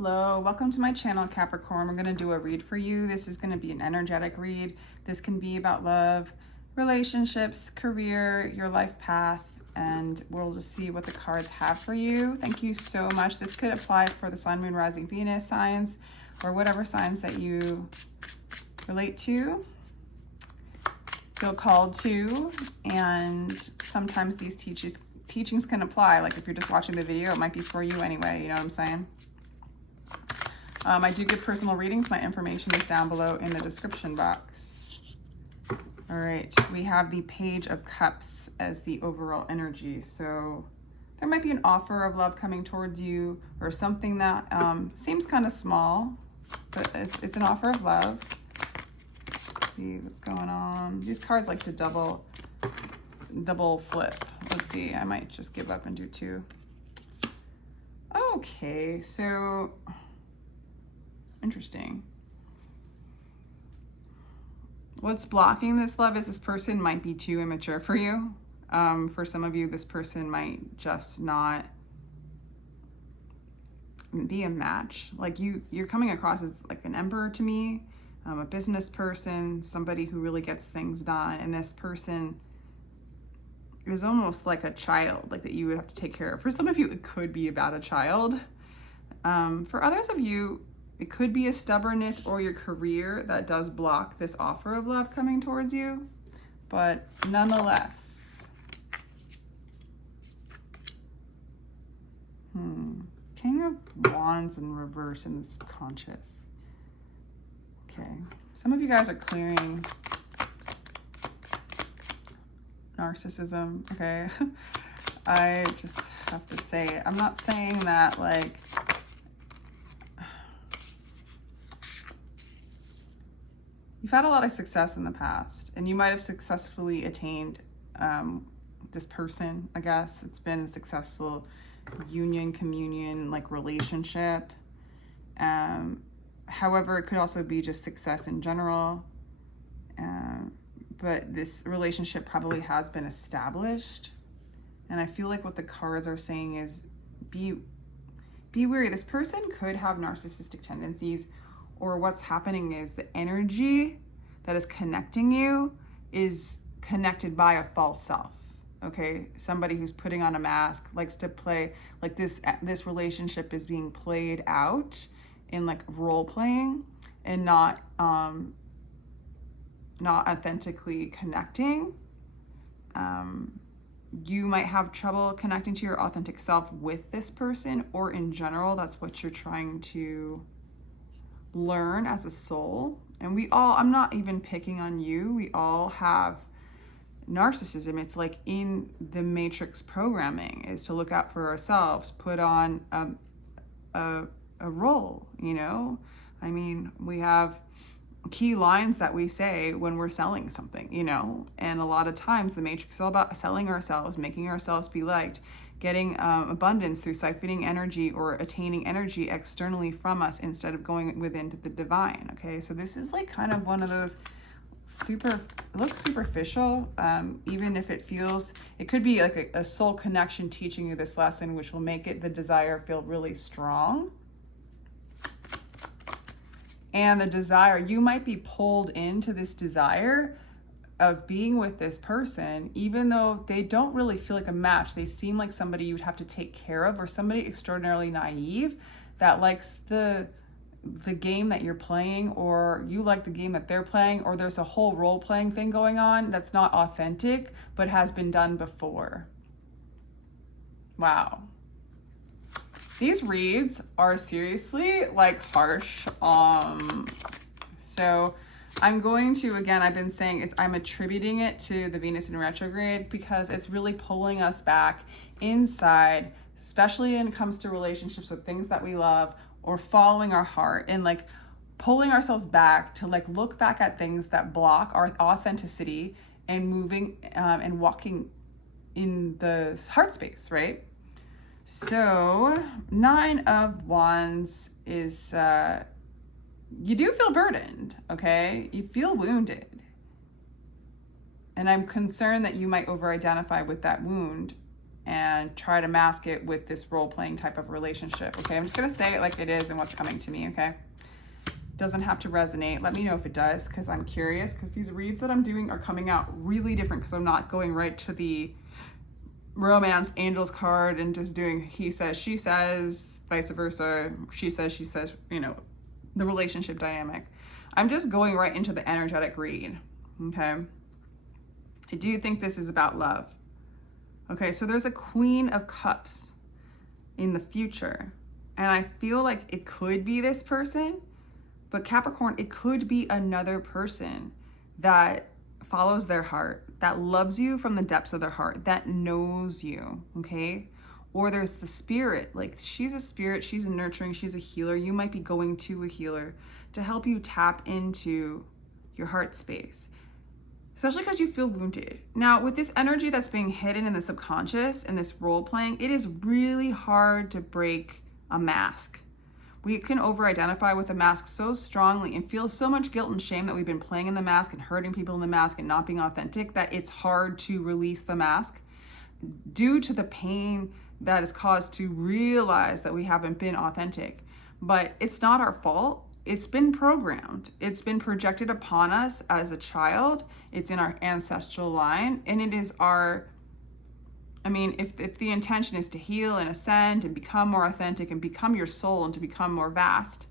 Hello, welcome to my channel, Capricorn. We're going to do a read for you. This is going to be an energetic read. This can be about love, relationships, career, your life path, and we'll just see what the cards have for you. Thank you so much. This could apply for the Sun, Moon, Rising, Venus signs, or whatever signs that you relate to, feel called to, and sometimes these teachings can apply. Like if you're just watching the video, it might be for you anyway, you know what I'm saying? I do give personal readings. My information is down below in the description box. All right, we have the Page of Cups as the overall energy. So there might be an offer of love coming towards you, or something that seems kind of small, but it's an offer of love. Let's see what's going on. These cards like to double flip. Let's see, I might just give up and do two. Okay, so interesting. What's blocking this love is this person might be too immature for you. For some of you, this person might just not be a match. Like you're coming across as like an emperor to me, a business person, somebody who really gets things done. And this person is almost like a child, like that you would have to take care of. For some of you, it could be about a child. For others of you, it could be a stubbornness or your career that does block this offer of love coming towards you. But nonetheless, King of Wands in reverse in the subconscious. Okay, some of you guys are clearing narcissism, okay? I just have to say it. I'm not saying that like you've had a lot of success in the past, and you might have successfully attained this person, I guess. It's been a successful union, communion, like relationship. However, it could also be just success in general. But this relationship probably has been established. And I feel like what the cards are saying is be wary. This person could have narcissistic tendencies, or what's happening is the energy that is connecting you is connected by a false self, okay? Somebody who's putting on a mask, likes to play, like this relationship is being played out in like role playing and not authentically connecting. You might have trouble connecting to your authentic self with this person, or in general, that's what you're trying to learn as a soul. And we all, I'm not even picking on you, we all have narcissism. It's like in the matrix programming is to look out for ourselves, put on a role, you know? I mean, we have key lines that we say when we're selling something, you know? And a lot of times the matrix is all about selling ourselves, making ourselves be liked, getting abundance through siphoning energy or attaining energy externally from us instead of going within to the divine, okay? So this is like kind of one of those it looks superficial, even if it feels, it could be like a soul connection teaching you this lesson, which will make the desire feel really strong. And the desire, you might be pulled into this desire of being with this person, even though they don't really feel like a match. They seem like somebody you'd have to take care of, or somebody extraordinarily naive that likes the game that you're playing, or you like the game that they're playing, or there's a whole role-playing thing going on that's not authentic, but has been done before. Wow. These reads are seriously like harsh. So I'm going to, again, I've been saying I'm attributing it to the Venus in retrograde because it's really pulling us back inside, especially when it comes to relationships with things that we love, or following our heart and like pulling ourselves back to like look back at things that block our authenticity and moving and walking in the heart space, right? So 9 of Wands is, you do feel burdened, okay? You feel wounded. And I'm concerned that you might over-identify with that wound and try to mask it with this role-playing type of relationship. Okay, I'm just gonna say it like it is and what's coming to me, okay? Doesn't have to resonate. Let me know if it does, because I'm curious, because these reads that I'm doing are coming out really different, because I'm not going right to the romance angels card and just doing he says, she says, vice versa, she says, you know, the relationship dynamic. I'm just going right into the energetic read, okay? I do think this is about love. Okay, so there's a Queen of Cups in the future, and I feel like it could be this person, but Capricorn, it could be another person that follows their heart, that loves you from the depths of their heart, that knows you, okay? Or there's the spirit, like she's a spirit, she's a nurturing, she's a healer. You might be going to a healer to help you tap into your heart space, especially because you feel wounded. Now, with this energy that's being hidden in the subconscious and this role playing, it is really hard to break a mask. We can over-identify with a mask so strongly and feel so much guilt and shame that we've been playing in the mask and hurting people in the mask and not being authentic, that it's hard to release the mask due to the pain that is caused to realize that we haven't been authentic. But it's not our fault. It's been programmed. It's been projected upon us as a child. It's in our ancestral line, and it is our, I mean, if the intention is to heal and ascend and become more authentic and become your soul and to become more vast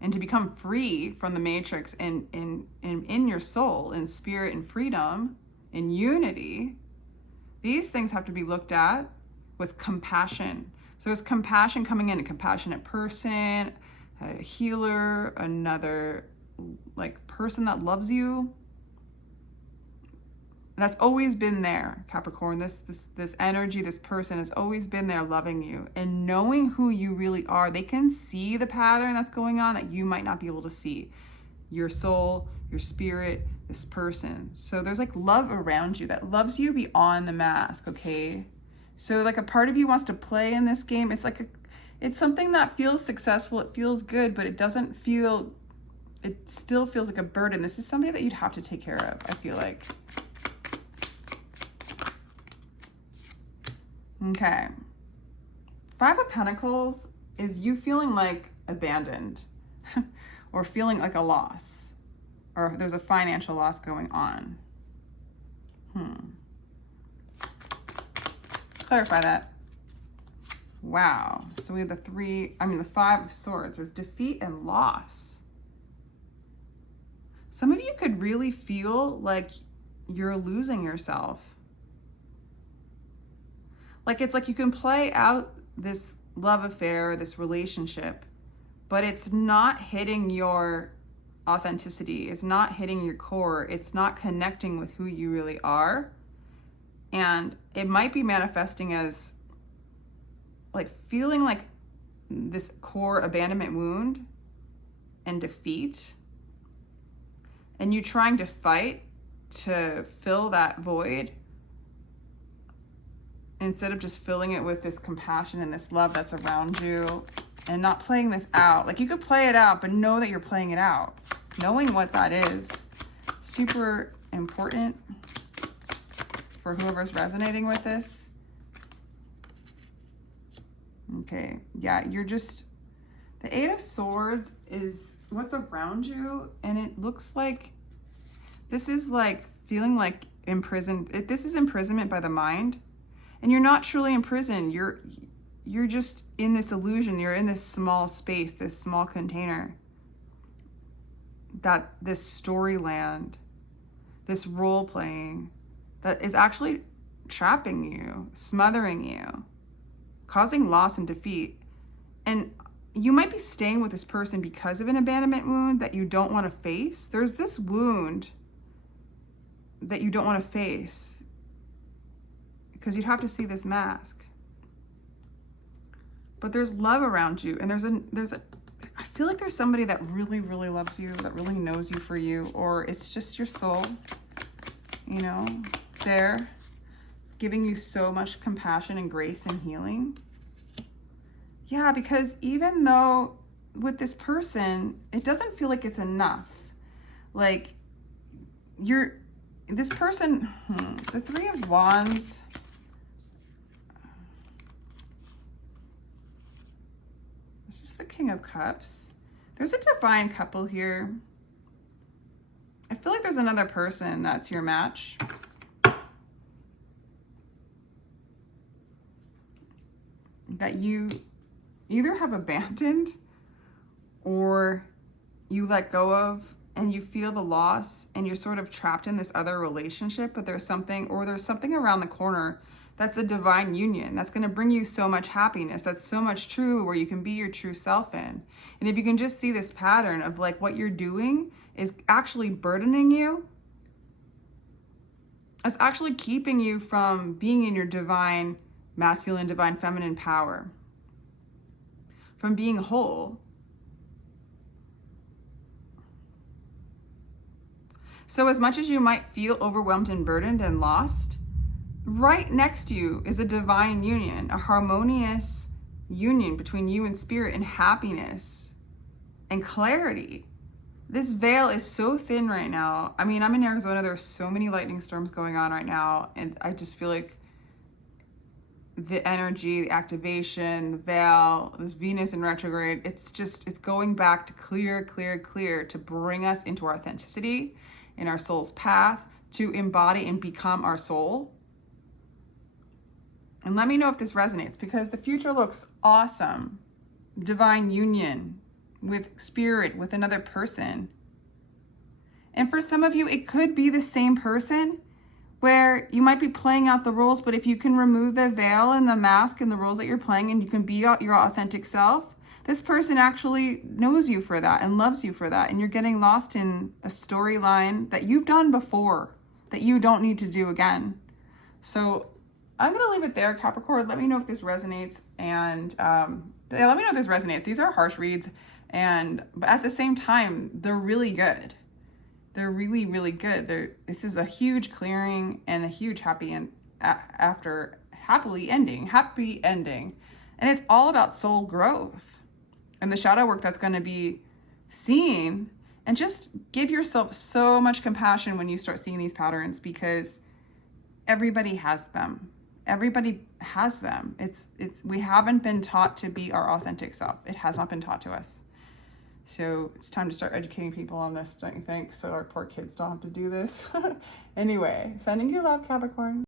and to become free from the matrix and in your soul, in spirit and freedom, in unity, these things have to be looked at with compassion. So there's compassion coming in, a compassionate person, a healer, another like person that loves you. That's always been there, Capricorn. This energy, this person has always been there loving you and knowing who you really are. They can see the pattern that's going on that you might not be able to see. Your soul, your spirit, this person. So there's like love around you that loves you beyond the mask, okay? So like a part of you wants to play in this game. It's like it's something that feels successful. It feels good, but it doesn't feel, it still feels like a burden. This is somebody that you'd have to take care of, I feel like. Okay. 5 of Pentacles is you feeling like abandoned or feeling like a loss, or there's a financial loss going on. Clarify that. Wow. So we have the 5 of Swords. There's defeat and loss. Some of you could really feel like you're losing yourself. Like it's like you can play out this love affair, this relationship, but it's not hitting your authenticity. It's not hitting your core. It's not connecting with who you really are. And it might be manifesting as like feeling like this core abandonment wound and defeat. And you trying to fight to fill that void, instead of just filling it with this compassion and this love that's around you and not playing this out. Like you could play it out, but know that you're playing it out. Knowing what that is, super important for whoever's resonating with this. Okay, yeah, you're just, the 8 of Swords is what's around you, and it looks like this is like feeling like imprisoned. This is imprisonment by the mind. And you're not truly in prison. You're just in this illusion. You're in this small space, this small container. That this storyland, this role playing, that is actually trapping you, smothering you, causing loss and defeat. And you might be staying with this person because of an abandonment wound that you don't want to face. There's this wound that you don't want to face, because you'd have to see this mask. But there's love around you, and I feel like there's somebody that really, really loves you, that really knows you for you, or it's just your soul, you know, there, giving you so much compassion and grace and healing. Yeah, because even though with this person, it doesn't feel like it's enough. Like this person, the 3 of Wands, the King of Cups. There's a divine couple here. I feel like there's another person that's your match. That you either have abandoned or you let go of, and you feel the loss and you're sort of trapped in this other relationship, but there's something around the corner that's a divine union that's going to bring you so much happiness, that's so much true, where you can be your true self in. And if you can just see this pattern of like what you're doing is actually burdening you, it's actually keeping you from being in your divine masculine, divine feminine power, from being whole. So as much as you might feel overwhelmed and burdened and lost, right next to you is a divine union, a harmonious union between you and spirit, and happiness and clarity. This veil is so thin right now. I mean, I'm in Arizona. There are so many lightning storms going on right now. And I just feel like the energy, the activation, the veil, this Venus in retrograde, it's going back to clear to bring us into our authenticity in our soul's path, to embody and become our soul. And let me know if this resonates, because the future looks awesome. Divine union with spirit, with another person. And for some of you, it could be the same person where you might be playing out the roles, but if you can remove the veil and the mask and the roles that you're playing, and you can be your authentic self, this person actually knows you for that and loves you for that. And you're getting lost in a storyline that you've done before that you don't need to do again. So I'm going to leave it there, Capricorn. Let me know if this resonates. And let me know if this resonates. These are harsh reads, but at the same time, they're really good. They're really, really good. This is a huge clearing and a huge happy ending. And it's all about soul growth and the shadow work that's going to be seen. And just give yourself so much compassion when you start seeing these patterns, because everybody has them. Everybody has them. We haven't been taught to be our authentic self. It has not been taught to us. So it's time to start educating people on this, don't you think? So our poor kids don't have to do this. Anyway, sending you love, Capricorn.